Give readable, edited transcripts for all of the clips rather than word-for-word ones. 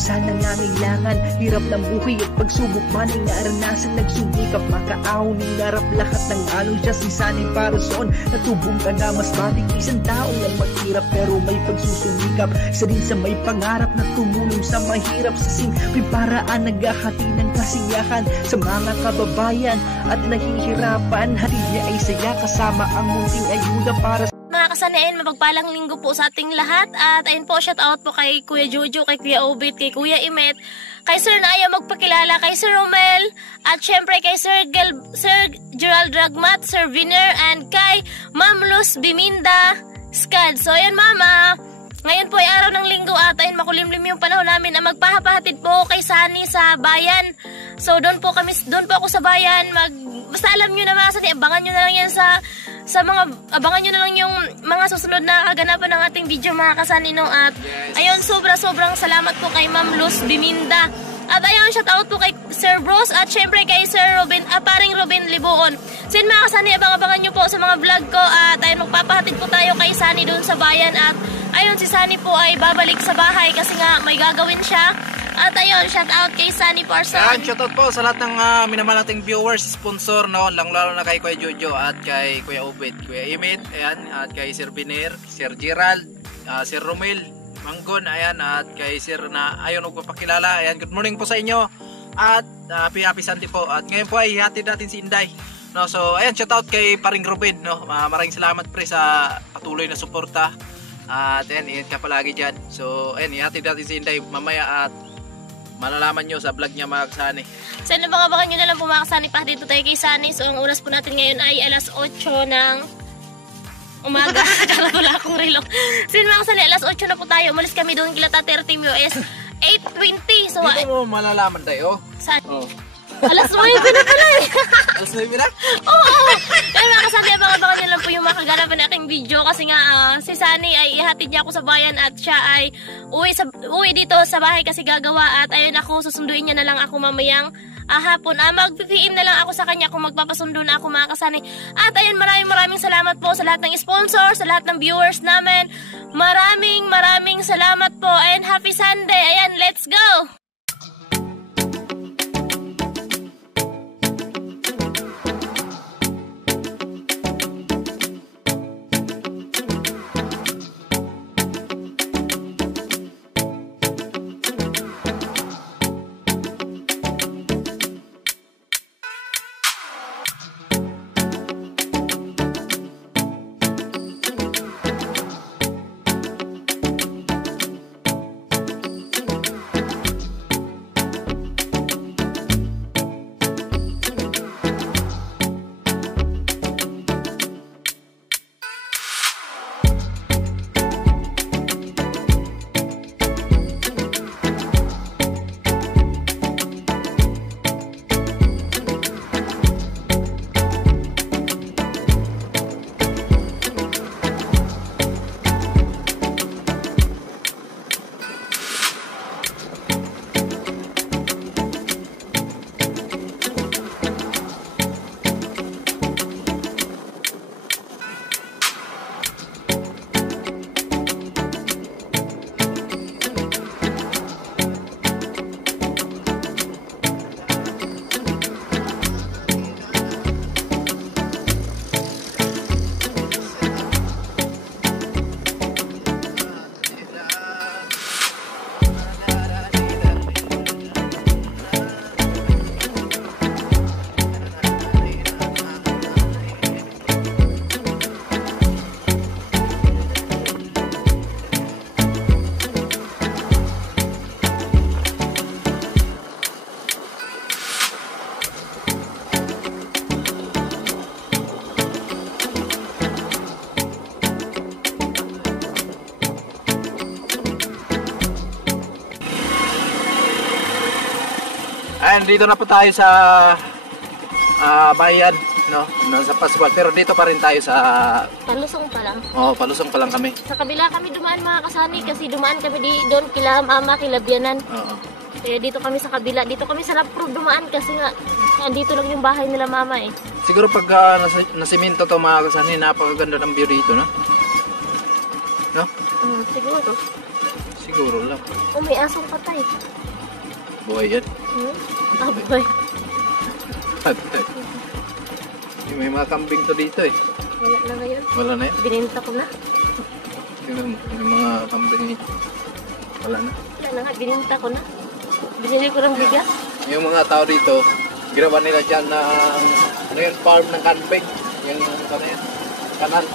sa nangangailangan. Hirap ng buhay at pagsubok man ay naranasan. Nagsumikap makaahon, hinarap lahat ng alon. Siya si Sunny Parason, natubong ka na mas matig. Isang taong lang maghirap pero may pagsusumikap. Isa din sa may pangarap na tumulong sa mahirap. Sa simpleng paraan naghahati ng kasiyahan sa mga kababayan at nahihirapan. Hatid niya ay saya kasama ang munting ayuda para mga kasanayan, mapagpalang linggo po sa ating lahat. At ayun po, shout out po kay Kuya Jojo, kay Kuya Obit, kay Kuya Imet, kay Sir na ayaw magpakilala, kay Sir Romel, at syempre kay Sir Gerald Dragmat, Sir Viner, and kay Ma'am Luz Biminda Scad. So ayun mama, ngayon po ay araw ng linggo at ayun makulimlim yung panahon namin na magpahapahatid po kay Sunny sa bayan. So doon po ako sa bayan. Basta alam nyo na mga Sunny, abangan nyo na lang yan abangan nyo na lang yung mga susunod na kaganapan ng ating video mga ka-Sunny, no? At ayun, sobrang salamat po kay Ma'am Luz Biminda. At ayun, shout out po kay Sir Bros at syempre kay Sir Robin, paring Robin Libuon. So yun mga ka-Sunny, abangan nyo po sa mga vlog ko. At ayun, magpapahatid po tayo kay Sunny doon sa bayan. At ayun, si Sunny po ay babalik sa bahay kasi nga may gagawin siya. At ayun, shout out kay Sunny Parson. Ayan, shout out po sa lahat ng minamahal nating viewers, sponsor, no? Lalo na kay Kuya Jojo at kay Kuya Obet, Kuya Imit, ayan, at kay Sir Biner, Sir Gerald, Sir Romel Manggon, ayan, at kay Sir na ayaw nagpapakilala. Ayan, good morning po sa inyo. At happy Sunday po. At ngayon po ay hatid natin si Inday. No, so ayan, shout out kay paring Ruben, no? Maraming salamat pre sa patuloy na suporta. At ayan, ingat ka palagi diyan. So ayan, ihatid natin si Inday mamaya at malalaman nyo sa vlog niya mga ka-Sunny. So abangan nyo na lang po mga ka-Sunny pa dito tayo kay Sunny. So ang oras po natin ngayon ay alas 8 ng umaga. Charot, wala akong relo. So yun mga ka-Sunny, alas 8 na po tayo. Umalis kami doon kila Tate Team US 8:20. So dito mo malalaman tayo. Saan? Oh. Alas 9 na pala eh. Alas 9 na? Oo. Kaya mga ka-Sunny, abangan nyo lang po yung makaganapan ng aking video. Kasi nga si Sunny ay ihatid niya ako sa bayan at siya ay uwi dito sa bahay kasi gagawa. At ayun ako, susunduin niya na lang ako mamayang hapon. Mag-PM na lang ako sa kanya kung magpapasundo na ako mga ka-Sunny. At ayun, maraming salamat po sa lahat ng sponsor, sa lahat ng viewers namin. Maraming salamat po. Ayun, happy Sunday. Ayan, let's go! Ayan, dito na po tayo sa bayan, no? Nasa Pascual, pero dito pa rin tayo sa Palusong pa lang. Oh, Palusong pa lang kami. Sa kabila kami dumaan mga ka-Sunny kasi dumaan kami doon kila mama, kila Bianan. Oo. Kaya dito kami sa kabila, dito kami sa Lapro dumaan kasi nga andito lang yung bahay nila mama eh. Siguro pag nasiminto to mga ka-Sunny, napakaganda ng view dito, no? No? Siguro. Siguro lang. Oh, may asong patay. Buhay yan. Abay. May mga kambing to dito eh. Wala na ngayon. Wala na yan. Bininta ko na. Tingnan mo, may mga kambing eh. Wala na. Wala na nga, bininta ko na. Binili ko ng bigas. Yung mga tao dito, ginawa nila dyan na ano yung farm ng kambing. Yung ano yan, kanal.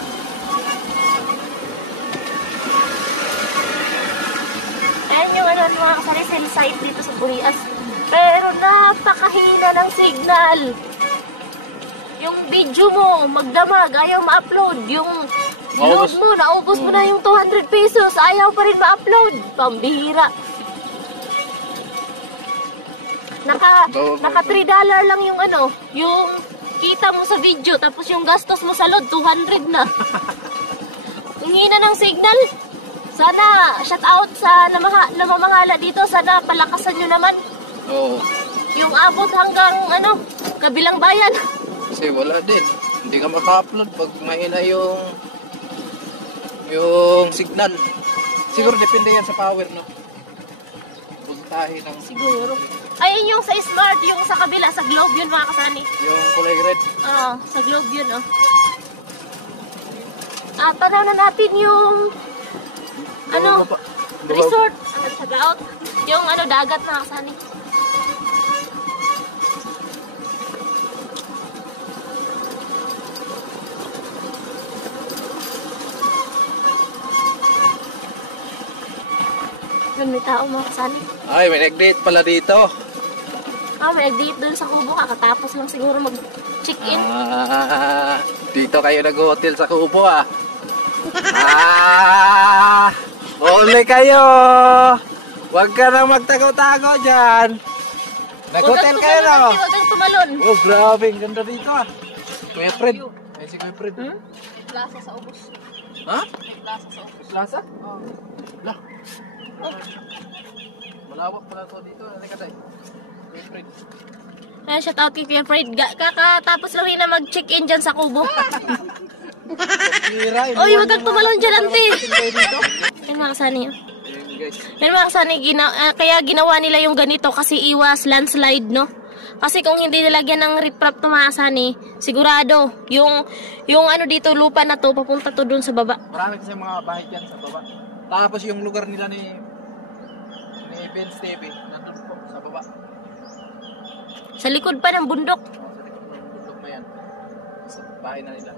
Ayan yung ano, mga kasari site dito sa Burias. Pero napakahina ng signal. Yung video mo, magdamag, ayaw ma-upload. Yung load mo, naubos mo na yung 200 pesos, ayaw pa rin ma-upload. Pambihira. Naka $3 lang yung ano, yung kita mo sa video, tapos yung gastos mo sa load, 200 na. Ang hina ng signal. Sana, shout out sa namamangala dito, sana palakasan nyo naman. Oo. Yung abot hanggang ano, kabilang bayan. Kasi wala din. Hindi ka maka-upload pag mahina yung signal. Siguro depende yan sa power, no? Puntahin ng Siguro. Ayun yung sa smart, yung sa kabila, sa globe yun mga kasani. yung kulay red. Sa globe yun, oh. Tanaw na natin yung ano, resort. Shout out. Yung ano, dagat mga kasani. May tao mga kasani. Ay, may nag-date pala dito. May nag-date dun sa Kubo ka. Katapos lang siguro mag-check-in. Dito kayo nag-hotel sa Kubo Uli kayo! Huwag ka nang magtago-tago dyan. Nag-hotel kayo na. Huwag kang tumalon. Oh, grabe. Ang ganda dito Kuya Fred. Ay, si Kuya Fred. Plaza sa ubos. Ha? Plaza sa ubos. Plaza? Oo. Lah. Malawak pala to dito. Halika tayo. Kuya Fred. Ayan, shout out kay Kuya Fred. Kakatapos lang rin na mag-check-in dyan sa Kubo. Oy, huwag kang tumalon dyan, auntie. Ayan mga kasani. Ayan mga kasani, kaya ginawa nila yung ganito kasi iwas landslide, no? Kasi kung hindi nilagyan ng riprap to mga kasani, sigurado, yung ano dito, lupa na to, papunta to dun sa baba. Marami kasi mga bahay dyan sa baba. Tapos yung lugar nila ni Vince TV, nandun po sa baba. Sa likod pa ng bundok. Sa likod ng bundok na yan. Sa bahay na nila.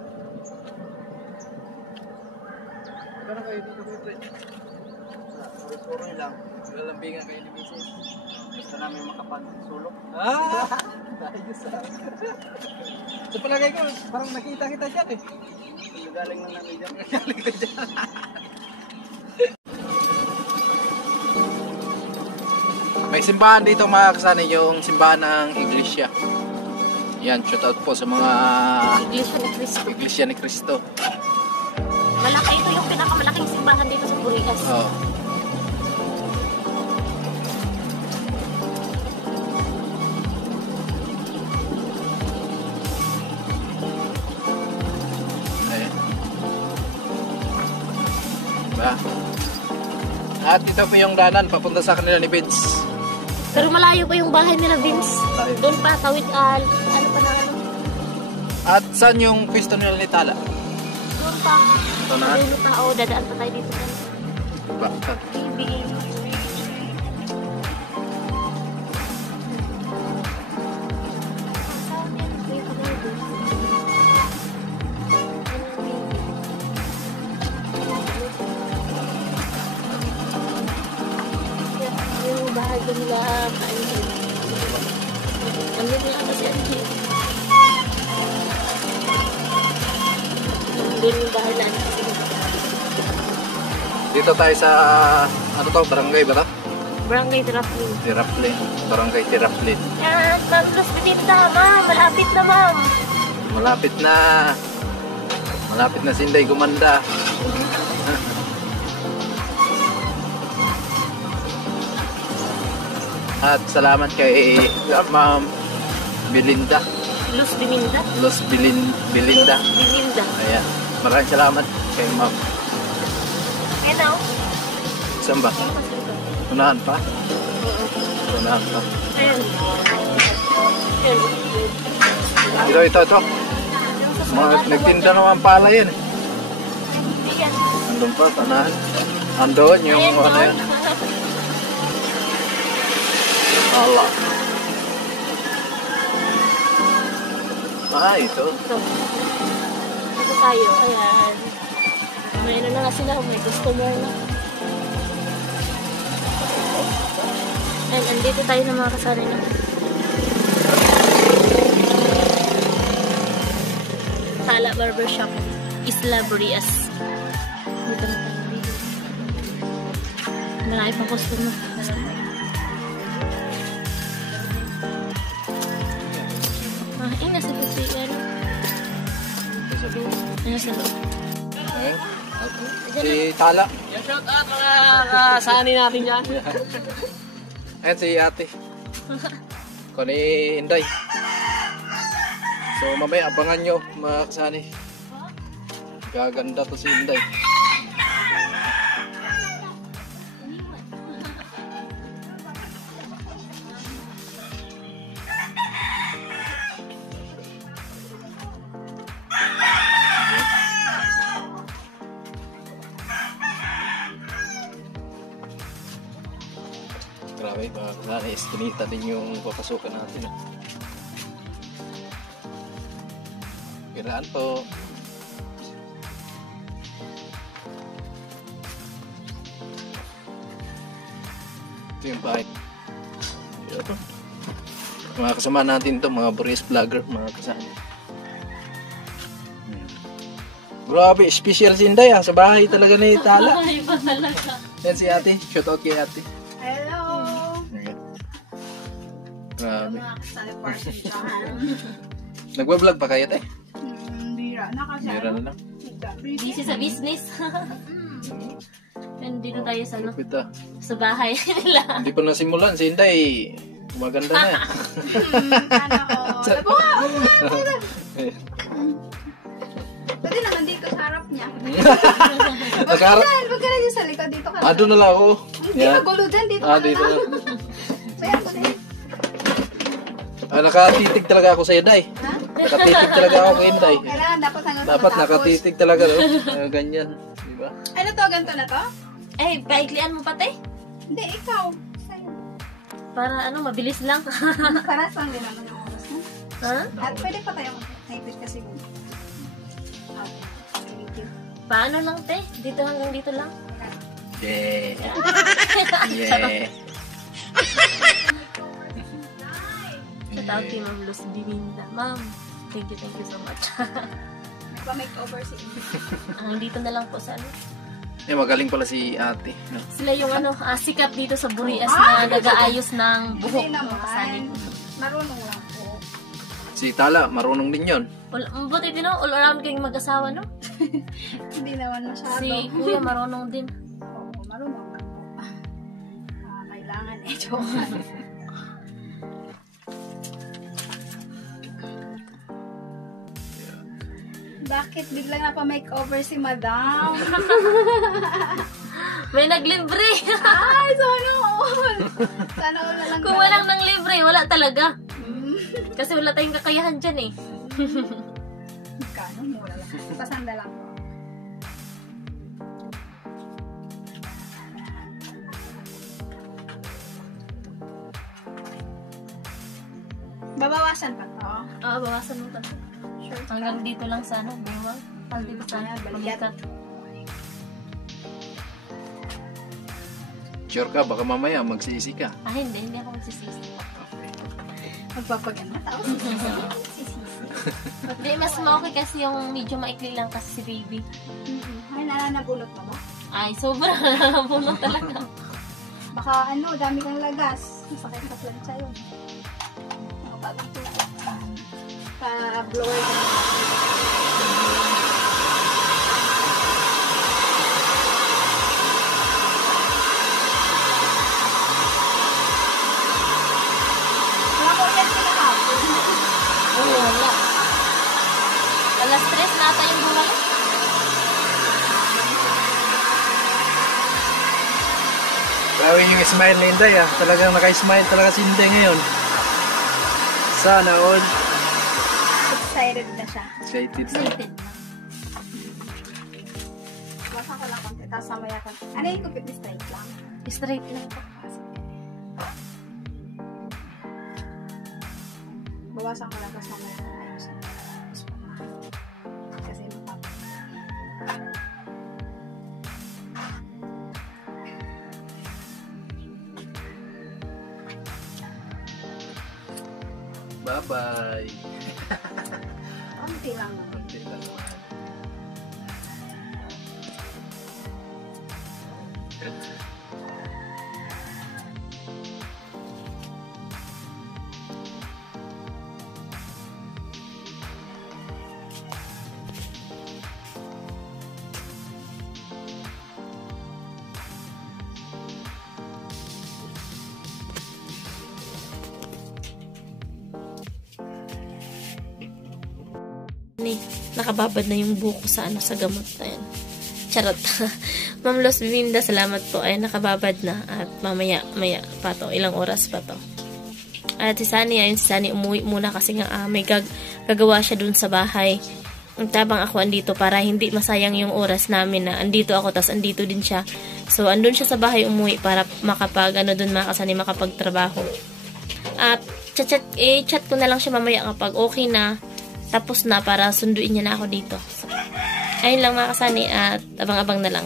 Magkano kayo dito kayo, Fred? Puro-puro lang. Lalambingan kayo ni Mrs. Gusto namin makapag-sulok. Ayos sa palagay ko, parang nakita kita dyan eh. Galing lang namin dyan. Galing ka dyan. May simbahan dito mga kasani, yung simbahan ng Iglesia. Yan, shout out po sa mga Iglesia ni Cristo. Malaki ito yung pinakamalaking simbahan dito sa Burias. Oo. Ayan. Diba? At ito po yung danan papunta sa kanila ni Vince. Pero malayo pa yung bahay nila, Vince. Doon pa, tawid ano pa na ano. At saan yung pwesto nila ni Tala? Doon pa. Magulo pa. O, dadaan pa tayo dito. Bakit? TV. Yung bahay ko nila, Angie. Ano nila kasi Angie? Doon yung bahay na Angie. Dito tayo sa ano to, barangay ba to? Barangay Tiraplin. Tiraplin. Barangay Tiraplin. Yan, Ma'am Luz Benita, ma'am. Malapit na, ma'am. Malapit na. Malapit na Sinday gumanda. At salamat kay Ma'am Belinda. Luz Benita. Belinda. Belinda. Ayan. Maraming salamat kay Ma'am. You know? Saan ba? Unahan pa? Unahan pa. Ayan. Ayan. Ito. Nagtinda naman pala yan. Ayan. Andun pa, unahan. Andun yung Ayan, ano yan. Allah. Ito. Ito tayo. Ayan. May ano na nga sila. May customer na. Ayan, andito tayo ng mga kasari na. Tala Barbershop. Isla Brias. Dito na tayo. Marami pang customer. Nasa ito si ano? Nasa loob. Si Tala. Shout out mga kasani natin dyan. Ayan si ate. Ko ni Inday. So mamaya abangan nyo mga kasani. Gaganda to si Inday. Grabe, mga eskinita din yung papasukan natin. Kiraan po. Ito yung bahay. Ito. Mga kasama natin to, mga Boris vlogger, mga kasama. Grabe, special si Inday sa bahay talaga ni Tala. Ay, pa talaga. Yan si ate, shout out kay ate. Hello! Grabe. Mga kasali party dyan. Nagwa-vlog pa kayo, te? Bira na kasi. Meron na lang. Busy sa business. And dito tayo sa ano, Lupit ah. sa bahay nila. Hindi pa nasimulan. Si Inday, gumaganda na eh. Sana all. Bunga! Pwede naman dito sa harap niya. Nagharap. Huwag ka na dyan sa likod. Dito ka. Doon na lang ako. Hindi magulo dyan. Dito ka Dito na. na. Kaya ko din. Nakatitig talaga ako sa Inday. Ha? Nakatitig talaga ako kay Inday. Kailangan dapat hanggang sa Dapat matapos. nakatitig talaga. No? Ganyan. Diba? Ano to? Ganito na to? Eh, paiklian mo pati. Hindi, ikaw. Sa'yo. Para ano, mabilis lang. Paras lang din naman yung oras mo. Ha? At pwede pa tayong naipit kasi yun. Okay. Thank you. Paano lang, te? Dito hanggang dito lang. Yeah. Yeah. Shout out kay Ma'am Luz Biminda. Ma'am, thank you so much. Nagpa-makeover si Indy. Hanggang dito na lang po sa ano. Eh, magaling pala si ate. No? Sila yung ano, sikat dito sa Burias na nag-aayos ng buhok Hindi ng kasali. naman. Marunong lang po. Si Tala, marunong din yun. Buti din, no? All around kayong mag-asawa, no? Hindi naman masyado. Si Kuya marunong din. Oo, marunong lang po. Kailangan eh. Joke. Bakit biglang napa-makeover si Madam? May naglibre! Ay, sana all! Sana all na lang. Kung walang nang libre, wala talaga. Kasi wala tayong kakayahan dyan eh. Kano, mura lang. Pasanda lang po. Babawasan pa to? Bawasan mo pa. Sure. Hanggang dito lang sana, bewang. Pag dito sana, balikat. Sure ka, baka mamaya magsisi ka. Hindi ako magsisisi. Magpapaganda tao. Hindi, mas okay kasi yung medyo maikli lang kasi si baby. Ay, nananabulot mo ba? Ay, sobra nakakabulong talaga. Baka ano, dami kang lagas. Masakit sa plancha yun. Nakapagod po. Pa-blower ka na. Wala ko yan sila hapon. Wala. Alas 3 na ata yung bumalik. Grabe yung smile ni Inday ah. Talagang naka-smile talaga si Inday ngayon. Sana all. Excited na siya. Excited na. Excited na. Basa ko lang konti. Tapos samaya ko. Ano yung kupit ni straight lang? Straight lang po. Bawasan ko lang. Tapos mamaya ko ayusin. Kasi mapapag. Bye-bye. Konti lang naman. Konti lang naman. Nakababad na yung buko sa sa gamot. Ayan. Charot. Ma'am Los Biminda, salamat po. Ay nakababad na at maya pa to. Ilang oras pa to. At si Sunny, ayun si Sunny umuwi muna kasi nga may gagawa siya dun sa bahay. Tabang ako andito para hindi masayang yung oras namin na andito ako tas andito din siya. So andun siya sa bahay umuwi para dun mga kasani makapagtrabaho. At chat ko na lang siya mamaya kapag okay na. Tapos na para sunduin niya na ako dito. So, ayun lang mga kasani at abang-abang na lang.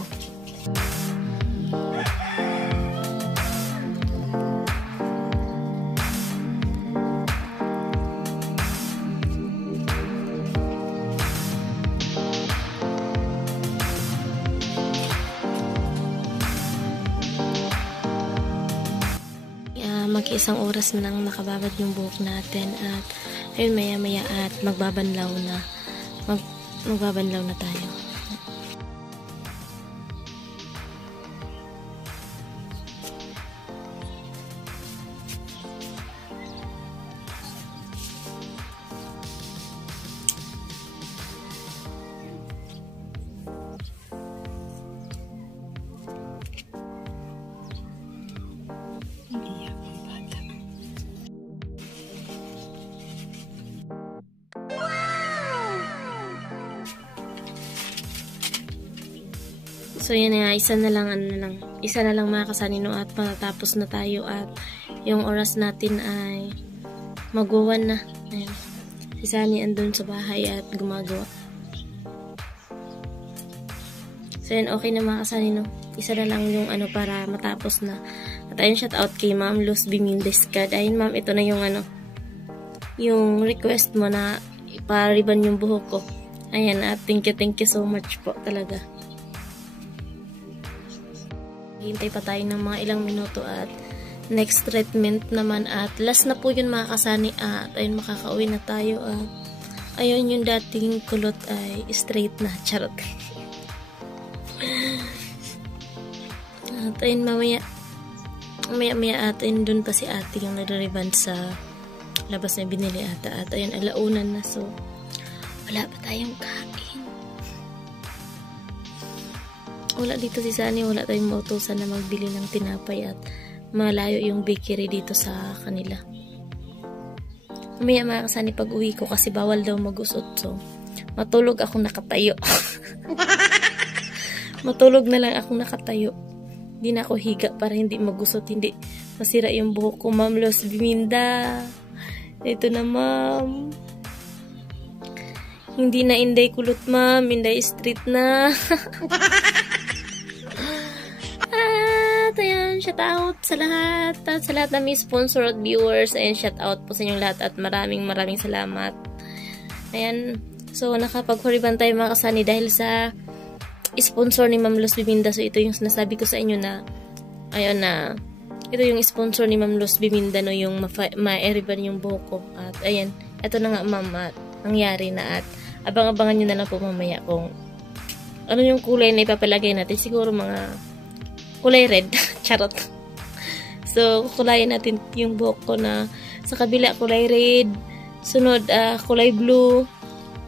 Mag-isang oras na lang nakababad yung buhok natin at ayun maya at magbabanlaw na tayo. So yan nga, isa na lang mga kasanino at matatapos na tayo at yung oras natin ay mag-1 na. Ayan. Si Sunny andun sa bahay at gumagawa. So yan, okay na mga kasanino. Isa na lang yung para matapos na. At ayun, shout out kay Ma'am Luz Bimindescad. Ayun ma'am, ito na yung yung request mo na ipariban yung buhok ko. Ayan, at thank you so much po talaga. Hintay pa tayo ng mga ilang minuto at next treatment naman at last na po yun mga kasani at ayun makakauwi na tayo at ayun yung dating kulot ay straight na. Charot. At ayun mamaya at ayun dun pa si ate yung nagre-reband sa labas na binili ata at ayun alaunan na so wala pa tayong kain. Wala dito si Sunny, wala tayong mautusan na magbili ng tinapay at malayo yung bakery dito sa kanila. Mamaya mga kasani pag uwi ko kasi bawal daw mag-usot so matulog akong nakatayo. Matulog na lang akong nakatayo. Hindi na ako higa para hindi mag-usot, hindi masira yung buhok ko. Ma'am Los Biminda, ito na ma'am. Hindi na Inday kulot ma'am, Inday street na. Ayan, shout out sa lahat at sa lahat na may sponsor at viewers. Ayan, shout out po sa inyong lahat at maraming salamat. Ayan, so nakapag-huriban tayo mga kasani dahil sa sponsor ni Ma'am Luz Biminda. So ito yung sinasabi ko sa inyo na ayun na ito yung sponsor ni Ma'am Luz Biminda no, yung ma-eriban yung buhok ko. At ayan, ito na nga ma'am at nangyari na at abang-abangan nyo na lang po mamaya kung ano yung kulay na ipapalagay natin. Siguro mga kulay red. Charot. So, kukulayan natin yung buhok ko na sa kabila kulay red. Sunod, kulay blue.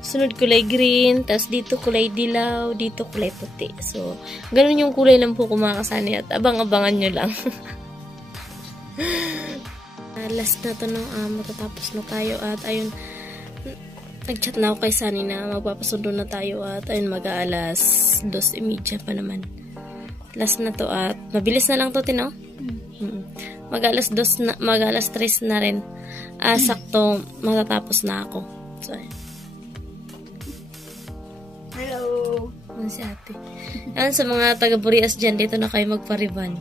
Sunod kulay green, tapos dito kulay dilaw, dito kulay puti. So, ganun yung kulay ng buhok ko mga kasani at abang-abangan nyo lang. Last na to no, matatapos na tayo at ayun, nag-chat na ako kay Sunny na magpapasundo na tayo at ayun mag-aalas 2:30 pa naman. Last na to at mabilis na lang to tino. Mag-alas 3 na rin. Sakto matatapos na ako. So, Hello! ano si ate? Ayan, sa mga taga-Burias dyan, dito na kayo magpariban.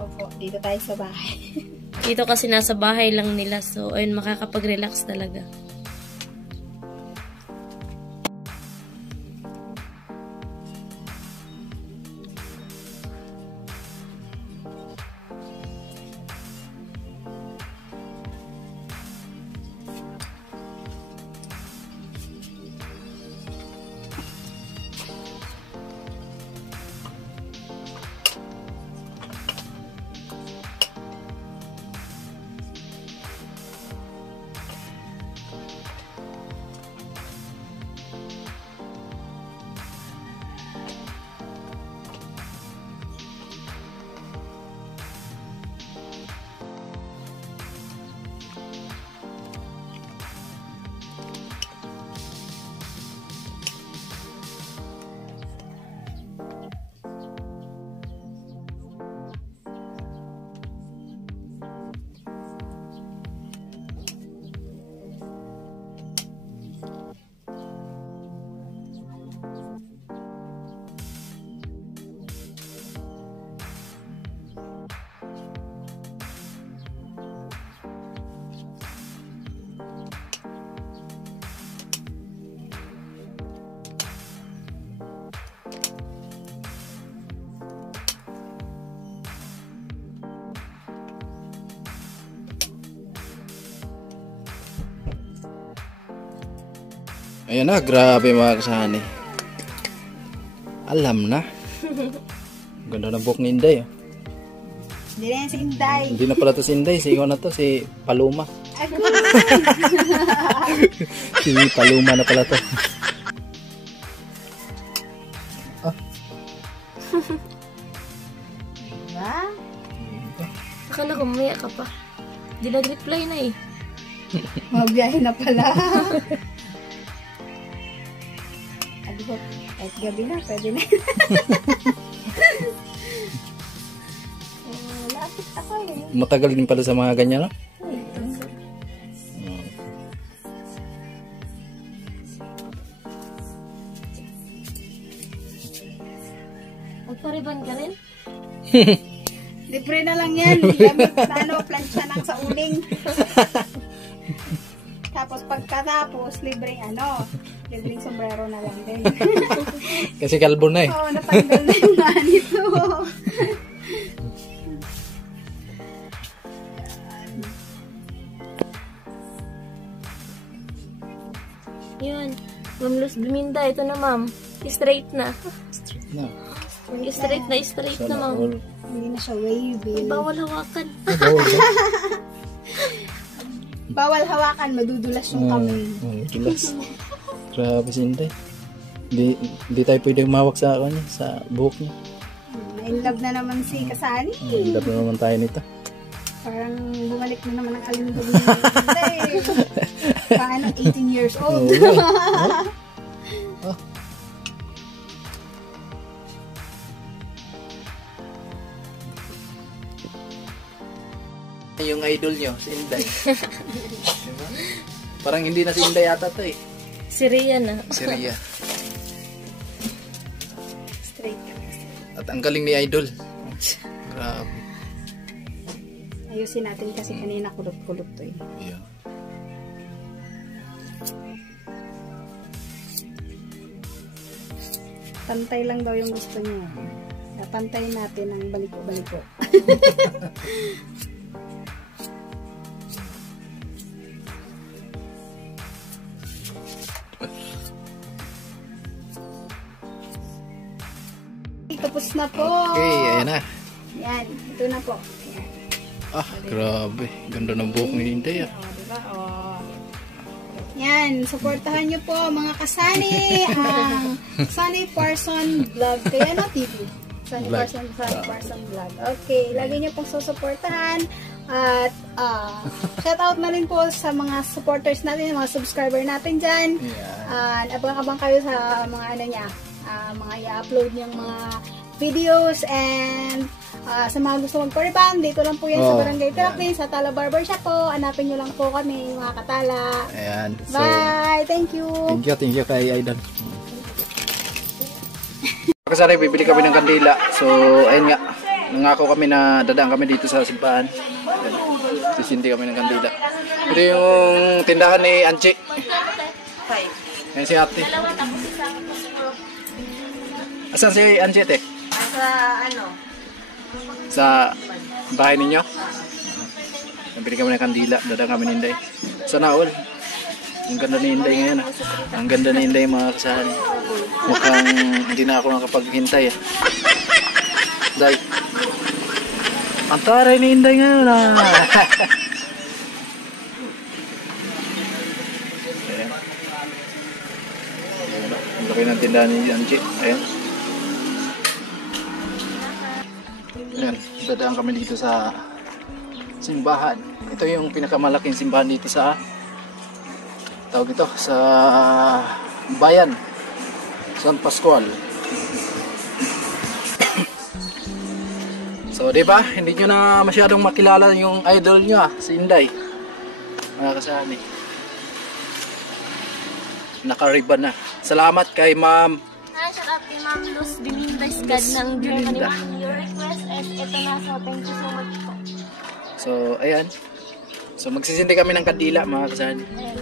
Opo, dito tayo sa bahay. Dito kasi nasa bahay lang nila. So, ayun, makakapag-relax talaga. Ayan na, grabe mga kasani. Alam na. Ganda ng buhok ni Inday. Hindi na yan si Inday. Hindi na pala to si Inday. Si na to, si Paloma. Si Paloma na pala to. Diba? Akala ko maya ka pa. Di nag-reply na eh. Mabiyahe na pala. Sabi ko, kahit gabi na, pwede na. Lapit ako eh. Matagal din pala sa mga ganyan, no? Magpariban ka rin? Libre na lang yan. Gamit plansya ng sa uling. Tapos pagkatapos, libreng sombrero na lang din. Kasi kalbo na eh. Oo, natanggal na yung nga nito. Yun. Ma'am Luz Biminda, ito na ma'am. Straight na. No. Straight na ma'am. Hindi na siya wavy. Bawal hawakan. Bawal hawakan, madudulas yung kamay. Dulas. Grabe si Inday. Hindi tayo pwede umawak sa kanya, sa buhok niya. In love na naman si Kasani. In love na naman tayo nito. Parang bumalik na naman ang kalindog ni Inday. Paano 18 years old. Yung idol nyo, si Inday. Diba? Parang hindi na si Inday ata to eh. Si Rhea na. Si Rhea. Straight. At ang galing ni idol. Grabe. Ayusin natin kasi kanina kulot-kulot to eh. Yeah. Pantay lang daw yung gusto niya. Napantay natin ang baliko-baliko. Tapos na po. Okay, ayan na. Yan, ito na po. Yan. Ah, grabe. Ganda ng buhok ni Inday ah. Diba? Oh. Yan, supportahan nyo po mga kasani ang Sunny Parson Vlog. Kaya no, TV. Sunny Parson Vlog. Okay, lagi nyo pong susuportahan. At shout out na rin po sa mga supporters natin, mga subscriber natin dyan. Abang-abang kayo sa mga ano niya, mga i-upload niyang mga videos. And sa mga gusto magpa-reband, dito lang po yan sa Barangay Terapin, sa Tala Barbershop po. Hanapin nyo lang po kami, mga katala. Ayan. So, bye! Thank you! Thank you kay Aidan. Kasari, bibili kami ng kandila. So, ayun nga. Nangako kami na dadaan kami dito sa simbahan. Sisindi kami ng kandila. Ito yung tindahan ni Anchi. Yan si ate. Asan si Anchi, ate? Sa bahay ninyo. Nabili kami ng kandila. Dadaan kami ni Inday. Sana all. Ang ganda ni Inday ngayon. Ang ganda ni Inday mga kasahan. Mukhang hindi na ako nakapaghintay. Day. Ang taray ni Inday ngayon ah. Ang laki ng tindahan ni Anchi. Ayan. Ayan. Dadaan kami dito sa simbahan. Ito yung pinakamalaking simbahan dito sa tawag ito sa bayan San Pascual. So, di ba? Hindi nyo na masyadong makilala yung idol nyo, si Inday. Mga kasami. Naka-ribbon na. Salamat kay Ma'am. Shout out kay Ma'am Luz Biminday Skad ng Germany. Your request is ito na. So, thank you so much po. So, ayan. So, magsisindi kami ng kandila, mga kasami. Ayan.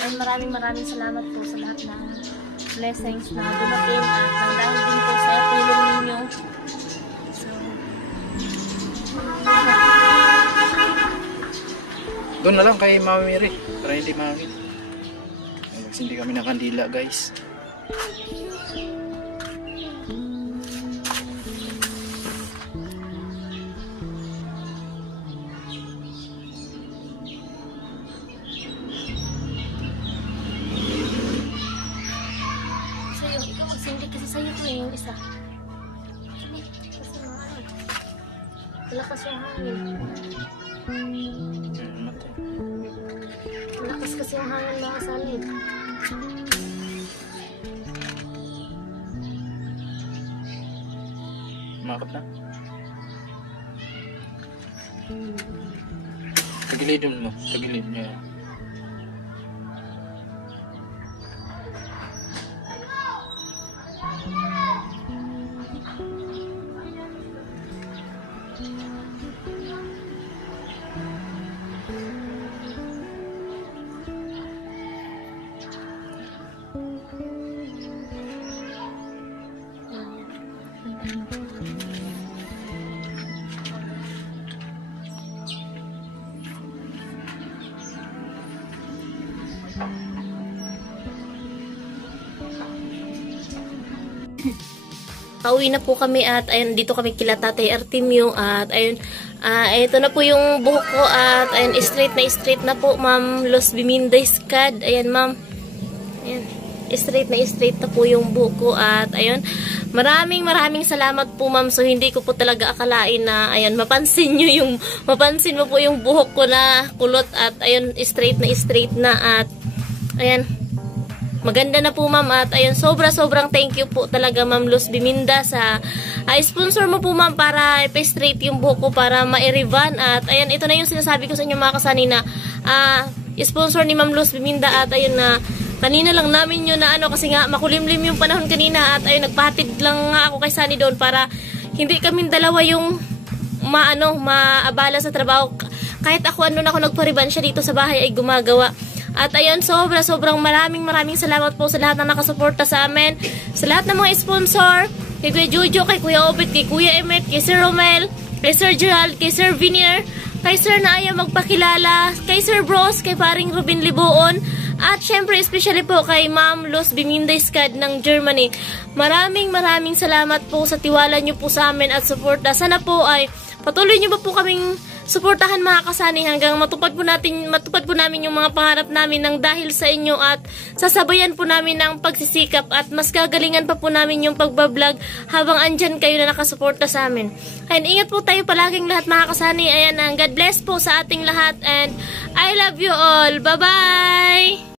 And maraming salamat po sa lahat ng blessings na dumating at nang dahil din po sa tulong ninyo. Doon na lang kay Mama Mary para hindi mahangin. Magsindi kami ng kandila, guys. Sa'yo, ikaw magsindi kasi sa'yo to yung isa. Kasi malakas yung hangin. Malakas kasi yung hangin mga salid. Makap na. Tagilidin mo. Tagilid niya. Pauwi na po kami at ayun, dito kami kila Tatay Artemio at ayun, ito na po yung buhok ko at ayun, straight na po Ma'am Luz Biminday Skad. Ayan ma'am, ayan, straight na po yung buhok ko at ayun, maraming salamat po ma'am. So hindi ko po talaga akalain na ayun, mapansin mo po yung buhok ko na kulot at ayun, straight na at ayan, maganda na po ma'am at ayun, sobrang thank you po talaga Ma'am Luz Biminda sa sponsor mo po ma'am para ipa-straight yung buhok ko para ma-revan. At ayun, ito na yung sinasabi ko sa inyo mga kasani na sponsor ni Ma'am Luz Biminda at ayun na kanina lang namin yun na ano kasi nga makulimlim yung panahon kanina at ayun, nagpahatid lang nga ako kay Sunny doon para hindi kami dalawa yung maabala sa trabaho. Kahit ako nagpa-revan siya dito sa bahay ay gumagawa. At ayun, sobrang maraming salamat po sa lahat na nakasuporta sa amin, sa lahat ng mga sponsor, kay Kuya Jojo, kay Kuya Obet, kay Kuya Emet, kay Sir Romel, kay Sir Gerald, kay Sir Vinier, kay Sir na ayaw magpakilala, kay Sir Bros, kay paring Ruben Liboon, at syempre especially po kay Ma'am Luz Biminday Skad ng Germany. Maraming salamat po sa tiwala nyo po sa amin at suporta. Sana po ay patuloy nyo ba po kaming suportahan mga kasani hanggang matupad po namin yung mga pangarap namin ng dahil sa inyo at sasabayan po namin ng pagsisikap at mas gagalingan pa po namin yung pagbablog habang andyan kayo na nakasuporta sa amin. And ingat po tayo palaging lahat mga kasani. Ayan, God bless po sa ating lahat and I love you all. Bye-bye!